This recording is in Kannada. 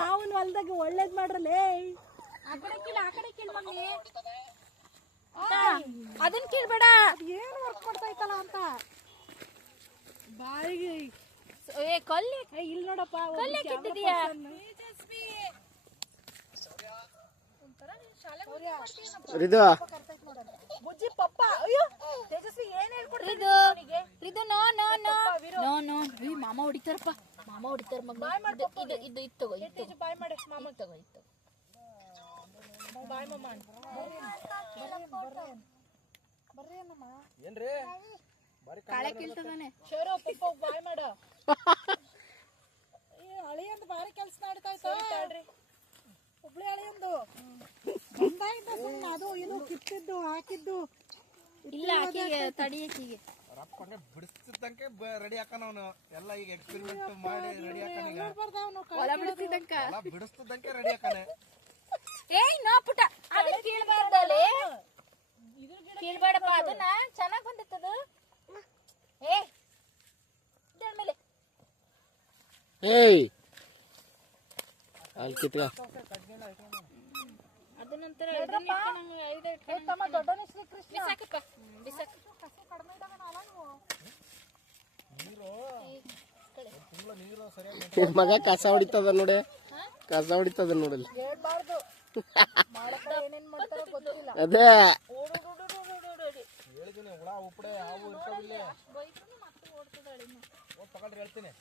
ಮಾವನ್ ಹೊಲ್ದಾಗ ಒಳ್ಳೇದ್ ಮಾಡ್ರಲ್ಲೇ. ಆ ಕಡೆ ಕೀಳ್ ಮಮ್ಮಿ. ಅದನ್ನ ಕೀಳ್ಬೇಡ. ಏನು ವರ್ಕ್ ಮಾಡ್ತಾ ಇತ್ತಲ್ಲ ಅಂತ ಬಾಯಿಗೆ ಕಲ್ಲಿ ಇಲ್ಲಿ ನೋಡಪ್ಪ ಕಲ್ಲಿ ಕಿತ್ತಿದೀಯಾ? ಬುಜ್ಜಿ ಪಪ್ಪ. ಅಯ್ಯೋ ತೇಜಸ್ವಿ ಏನ್ ಹೇಳ್ಕೊಡ್ತಿದ್ದು ಮಾಮ ಹೊಡಿತಾರಪ್ಪ. ಮಾಮ ಹೊಡಿತಾರ ಮಗ. ಇದು ತಗೋ. ಬಾಯ್ ಮಾಡಿ ಮಾಮ ತಗೋ. ಬಾಯ್ ಮಮ್ಮ. ಬರ್ರಿ ಅಣ್ಣಮ್ಮ. ಏನ್ರಿ ಕಾಳೆ ಕೀಳ್ತದಾನೆ. ಶೇರೋ ಪಪ್ಪ ಬಾಯ್ ಮಾಡ. ಹಳಿಯಂದು ಬಾರಿ ಕೆಲ್ಸ ನಡೀತಾ ಇತ್ತು. ಹುಬ್ಳಿ ಹಳಿಯಂದು ಬಂದಾಗಿಂದ ಸುಮ್ಮನೆ ಅದು ಇದು ಕಿತ್ತಿದ್ದು ಹಾಕಿದ್ದು ಇಲ್ಲ. ಆಕಿಗೆ ತಡಿಯಕಿಗೆ ರಪ್ಪನೆ ಬಿಡಿಸ್ತಿದ್ದಂಗೆ ರೆಡಿ ಹಾಕನ ಅವನು. ಎಲ್ಲ ಈಗ ಎಕ್ಸ್ಪೆರಿಮೆಂಟ್ ಮಾಡಿ ರೆಡಿ ಹಾಕನ. ಹೊಲ ಬಿಡಿಸ್ತಿದ್ದಂಕ ಬಿಡಿಸ್ತಿದ್ದಂಗೆ ರೆಡಿ ಹಾಕನೆ. ಏಯ್ ನೋ ಪುಟ, ಅದನ್ನ ಕೀಳ್ಬಾರ್ದಲ್ಲಿ. ಕೀಳ್ಬೇಡಪ್ಪ, ಅದನ್ನ ಚೆನ್ನಾಗ್ ಬಂದಿತ್ತದು. ಏ ಇದರ ಮೇಲೆ ಏಯ್ ಅಲ್ಲಿ ಕಿತ್ಕ. ಅದ ನಂತರ ಇದನ್ನ ನಮಗೆ 5 ಇಟ್ಕೊಂಡು ತಮ್ಮ ದೊಡ್ಡನೇ ಶ್ರೀ ಕೃಷ್ಣ ಬಿಸಾಕಪ್ಪ. ಬಿಸಾಕ. ಕಡಿಮೆ ಇದ್ದಾಗ ನಾವು ನೀರು ಸರಿಯಾಗಿ ಮಗ ಕಸ ಹೊಡಿತದ ನೋಡಿ. ಕಸ ಹೊಡಿತದ ನೋಡಲ್ಲಿ. ಹೇಳ್ಬಾರ್ದು. ಮಾಡಕ ಏನೇನ್ ಮಾಡ್ತಾರೋ ಗೊತ್ತಿಲ್ಲ. ಅದೇ ಹೇಳಿದ್ದೀನಿ. ಹುಳ ಉಪ್ಪಡೆ ಹಾವು ಇರ್ತಾವಿಲ್ಲ. ಬೈಕೊಂಡು ಮತ್ತೆ ಓಡ್ತದಾಳೆ. ತಗೊಂಡ್ರೆ ಹೇಳ್ತೀನಿ.